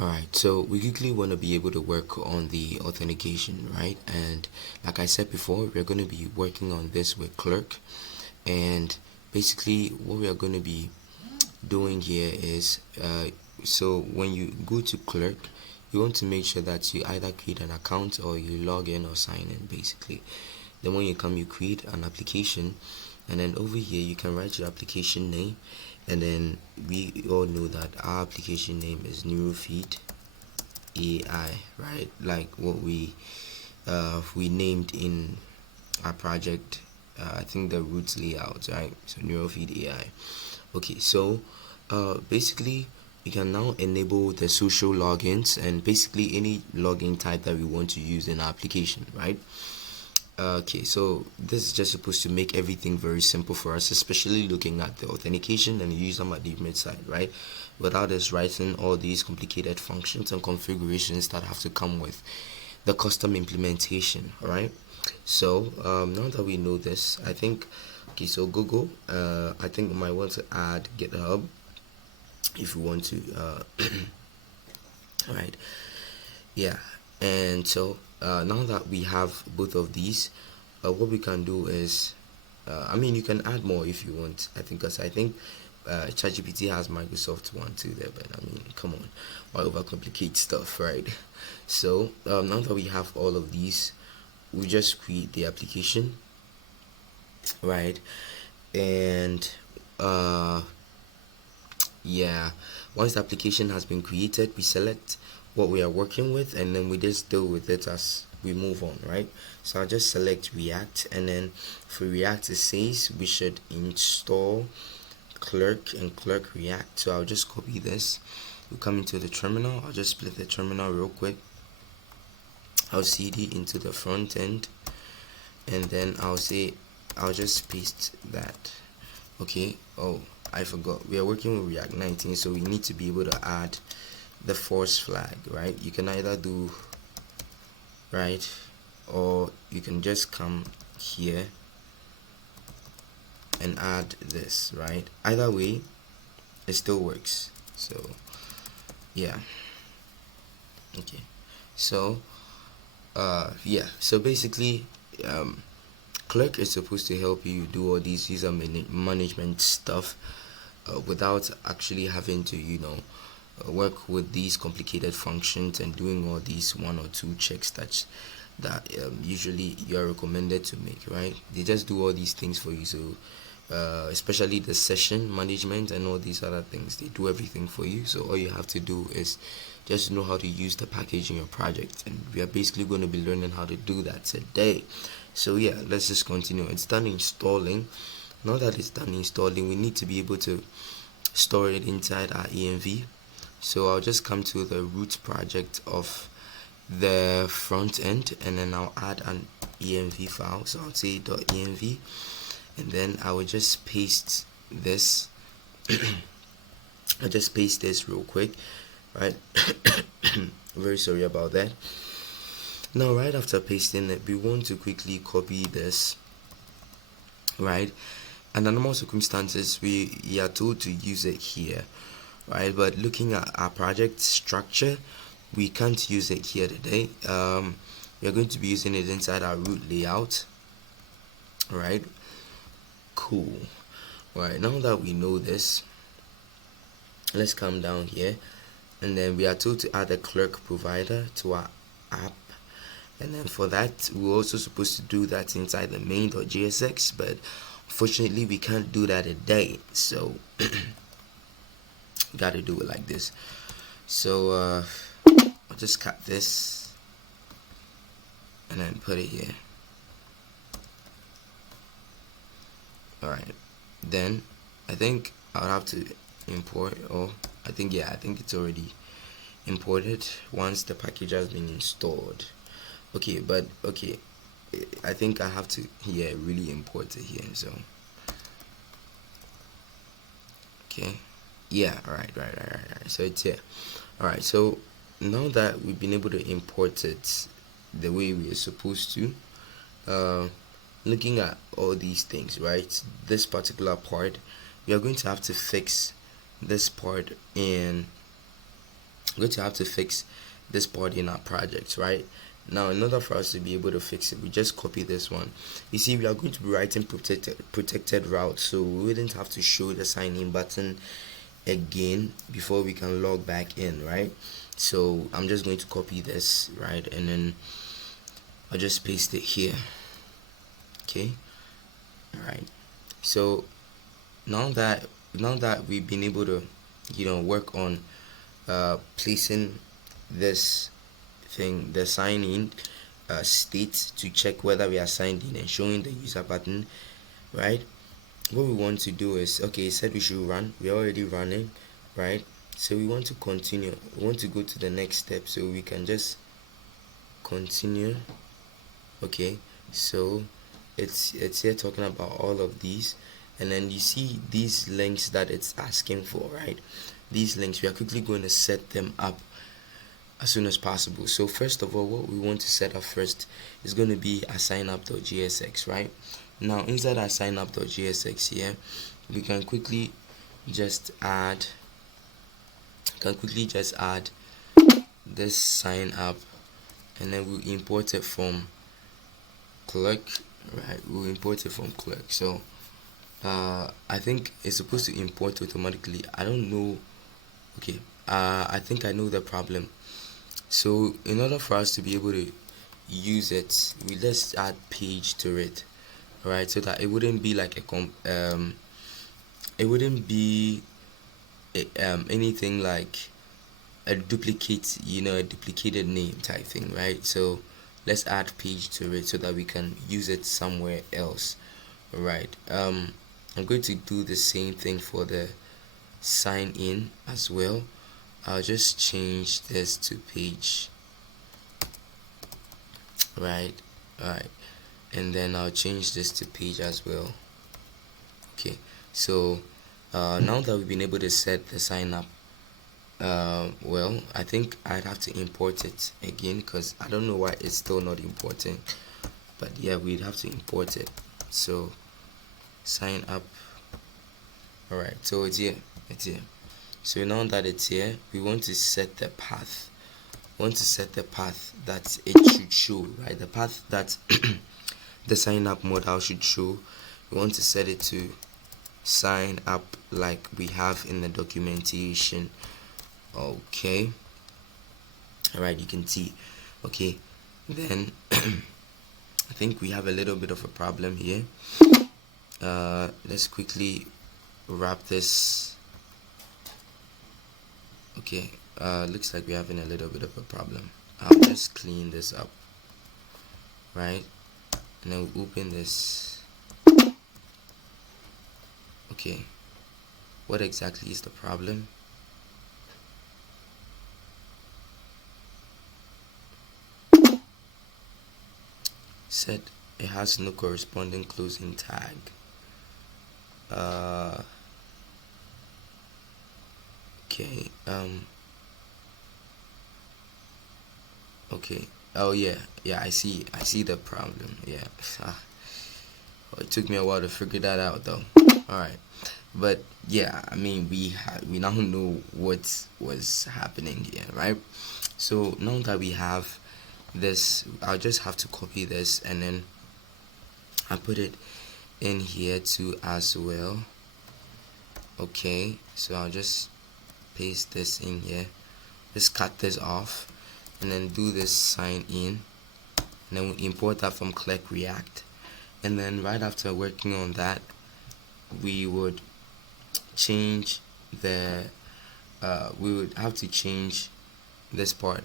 Alright, so we quickly want to be able to work on the authentication, right? And like I said before, we're going to be working on this with Clerk. And basically, what we are going to be doing here is so when you go to Clerk, you want to make sure that you either create an account or you log in or sign in, basically. Then when you come, you create an application, and then over here you can write your application name, and then we all know that our application name is Neurofeed AI, right? Like what we named in our project. I think the roots layout, right? So Neurofeed AI. Okay, so basically we can now enable the social logins and basically any login type that we want to use in our application, right? Okay, so this is just supposed to make everything very simple for us, especially looking at the authentication and the user management side, right? Without us writing all these complicated functions and configurations that have to come with the custom implementation, right? So now that we know this, I think, okay, so Google, I think we might want to add GitHub if you want to, right? Yeah, and so now that we have both of these, what we can do is, I mean, you can add more if you want. I think, because I think ChatGPT has Microsoft one too there, but I mean, come on, why overcomplicate stuff, right? So now that we have all of these, we just create the application, right? And yeah, once the application has been created, we select what we are working with, and then we just deal with it as we move on, right? So I'll just select React, and then for React it says we should install Clerk and Clerk React. So I'll just copy this. We'll come into the terminal. I'll just split the terminal real quick. I'll cd into the front end, and then I'll just paste that. Okay. Oh, I forgot, we are working with React 19, so we need to be able to add the force flag, right? You can either do right, or you can just come here and add this, right? Either way it still works. So yeah, okay, so yeah, so basically Clerk is supposed to help you do all these user management stuff without actually having to, work with these complicated functions and doing all these one or two checks that usually you are recommended to make, right? They just do all these things for you. So especially the session management and all these other things, they do everything for you. So all you have to do is just know how to use the package in your project, and we are basically going to be learning how to do that today. So yeah, let's just continue. It's done installing. Now that it's done installing, we need to be able to store it inside our env. So I'll just come to the root project of the front end, and then I'll add an env file. So I'll say .env, and then I will just paste this. I'll just paste this real quick, right? Very sorry about that. Now right after pasting it, we want to quickly copy this, right? Under normal circumstances, we are told to use it here, right? But looking at our project structure, we can't use it here today. We are going to be using it inside our root layout, right? Cool. Right, now that we know this, let's come down here, and then we are told to add a clerk provider to our app. And then for that, we're also supposed to do that inside the main.jsx, but unfortunately we can't do that today, so gotta do it like this. So I'll just cut this and then put it here. Alright, then I think I'll have to import, or I think it's already imported once the package has been installed. Okay, but okay, I think I have to really import it here. So okay, yeah, right. So it's here. Alright, so now that we've been able to import it the way we are supposed to, looking at all these things, right? This particular part, we are going to have to fix this part in we're going to have to fix this part in our project, right? Now, in order for us to be able to fix it, we just copy this one. You see, we are going to be writing protected route, so we wouldn't have to show the sign in button again before we can log back in, right? So I'm just going to copy this, right, and then I'll just paste it here. Okay, all right. So now that we've been able to, work on placing this thing, the sign in state, to check whether we are signed in and showing the user button, right? What we want to do is, okay, it said we should run, we're already running, right? So we want to continue, we want to go to the next step, so we can just continue. Okay, so it's here talking about all of these, and then you see these links that it's asking for, right? These links, we are quickly going to set them up as soon as possible. So first of all, what we want to set up first is going to be a signup.jsx, right? Now inside our signup.jsx here, we can quickly just add this sign up, and then we'll import it from Clerk, right? We'll import it from Clerk. So I think it's supposed to import automatically. I don't know. Okay, I think I know the problem. So in order for us to be able to use it, we just add page to it, right? So that it wouldn't be like it wouldn't be anything like a duplicate, a duplicated name type thing, right? So let's add page to it so that we can use it somewhere else, right? I'm going to do the same thing for the sign in as well. I'll just change this to page, right? And then I'll change this to page as well. Okay, so now that we've been able to set the sign up, well, I think I'd have to import it again, because I don't know why it's still not importing, but yeah, we'd have to import it. So sign up. All right, so it's here. So now that it's here, we want to set the path. That it should show, right? The path that the sign up modal should show. We want to set it to sign up like we have in the documentation. Okay, all right, you can see. Okay, then I think we have a little bit of a problem here. Let's quickly wrap this. Okay, looks like we're having a little bit of a problem. I'll just clean this up, right? And then we'll open this. Okay, what exactly is the problem? Said it has no corresponding closing tag. Okay, okay, oh yeah, I see the problem. Yeah. Well, it took me a while to figure that out though. All right, but yeah, I mean, we now know what was happening here, right? So now that we have this, I'll just have to copy this, and then I put it in here too as well. Okay, so I'll just paste this in here, just cut this off, and then do this sign in, and then we import that from Clerk React. And then right after working on that, we would change the we would have to change this part,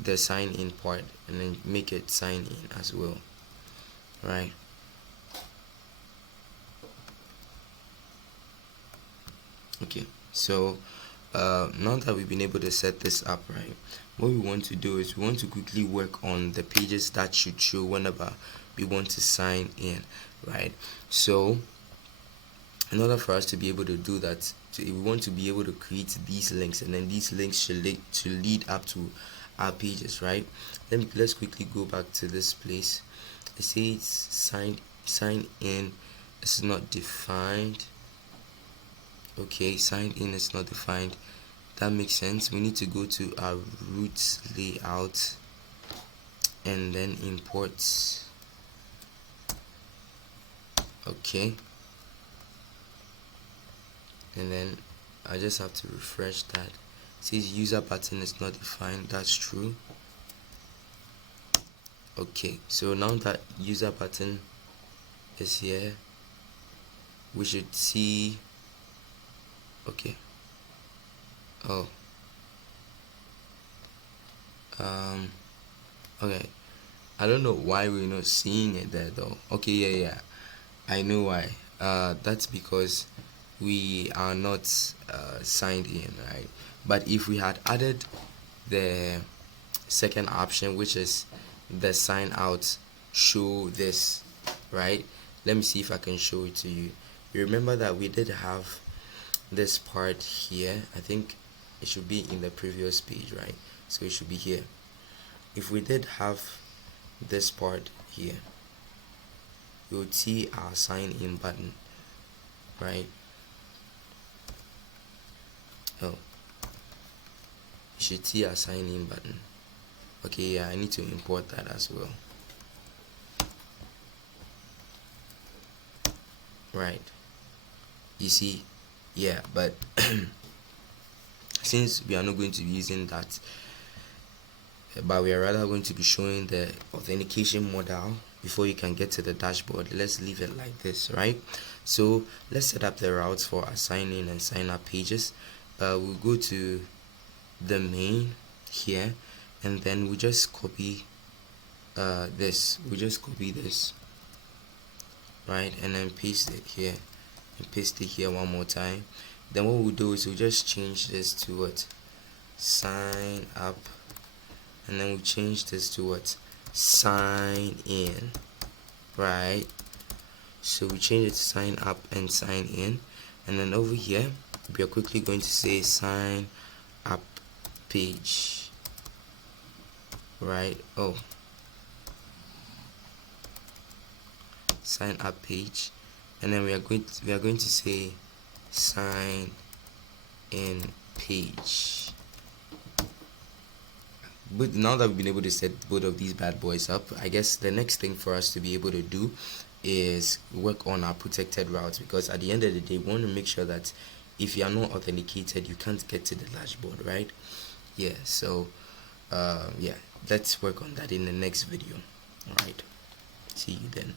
the sign in part, and then make it sign in as well, right? Okay, so now that we've been able to set this up, right, what we want to do is we want to quickly work on the pages that should show whenever we want to sign in, right? So in order for us to be able to do that, we want to be able to create these links, and then these links should lead up to our pages, right? Let's quickly go back to this place. It says sign in is not defined. Okay, sign in is not defined. that makes sense. We need to go to our root layout and then imports. Okay, and then I just have to refresh that. It says user pattern is not defined. That's true. Okay, so now that user pattern is here, we should see. Okay. Oh. Okay. I don't know why we're not seeing it there though. Okay, yeah. I know why. That's because we are not signed in, right? But if we had added the second option, which is the sign out, show this, right? Let me see if I can show it to you. You remember that we did have this part here. I think it should be in the previous page, right? So it should be here. If we did have this part here, you would see our sign in button, right? Oh, you should see our sign in button. Okay, yeah, I need to import that as well. Right, you see, yeah, but since we are not going to be using that, but we are rather going to be showing the authentication model before you can get to the dashboard, let's leave it like this, right? So let's set up the routes for our sign in and sign up pages. We'll go to the main here, and then we just copy this. We just copy this, right, and then paste it here, and paste it here one more time. Then what we'll do is we'll just change this to what? Sign up, and then we change this to what? Sign in, right? So we change it to sign up and sign in, and then over here we are quickly going to say sign up page, right? Oh, sign up page, and then we are going to say sign in page. But now that we've been able to set both of these bad boys up, I guess the next thing for us to be able to do is work on our protected routes, because at the end of the day we want to make sure that if you are not authenticated you can't get to the dashboard, right? Yeah, so yeah, let's work on that in the next video. All right, see you then.